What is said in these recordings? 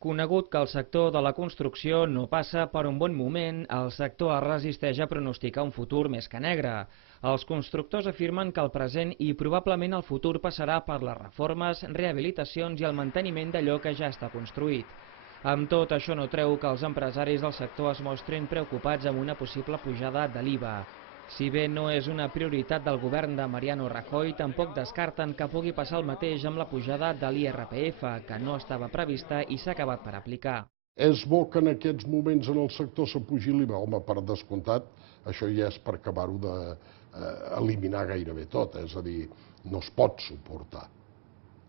Conegut que el sector de la construcció no passa per un bon moment, el sector es resisteix a pronosticar un futur més que negre. Els constructors afirmen que el present i probablement el futur passarà per les reformes, rehabilitacions i el manteniment d'allò que ja està construït. Amb tot, això no treu que els empresaris del sector es mostrin preocupats amb una possible pujada de l'IVA. Si bé no és una prioritat del govern de Mariano Rajoy, tampoc descarten que pugui passar el mateix amb la pujada de l'IRPF, que no estava prevista i s'ha acabat per aplicar. És bo que en aquests moments en el sector s'apugi l'IVA? Home, per descomptat, això ja és per acabar-ho d'eliminar gairebé tot, és a dir, no es pot suportar.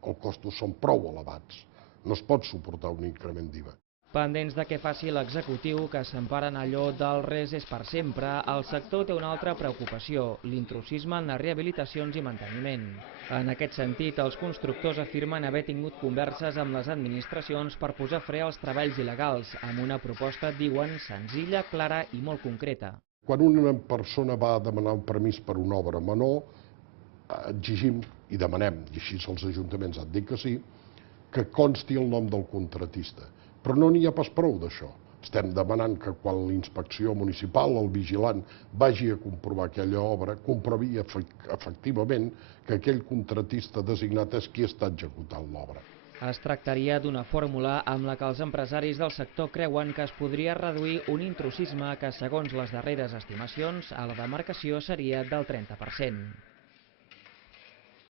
Els costos són prou elevats, no es pot suportar un increment d'IVA. Pendents de què faci l'executiu, que s'empara en allò del res és per sempre, el sector té una altra preocupació, l'intrusisme en les rehabilitacions i manteniment. En aquest sentit, els constructors afirmen haver tingut converses amb les administracions per posar fre als treballs il·legals, amb una proposta, diuen, senzilla, clara i molt concreta. Quan una persona va a demanar un permís per una obra menor, exigim i demanem, i així els ajuntaments han dit que sí, que consti el nom del contratista. Però no n'hi ha pas prou d'això. Estem demanant que quan la inspecció municipal, el vigilant, vagi a comprovar aquella obra, comprovi efectivament que aquell contratista designat és qui està executant l'obra. Es tractaria d'una fórmula amb la que els empresaris del sector creuen que es podria reduir un intrusisme que, segons les darreres estimacions, a la demarcació seria del 30%.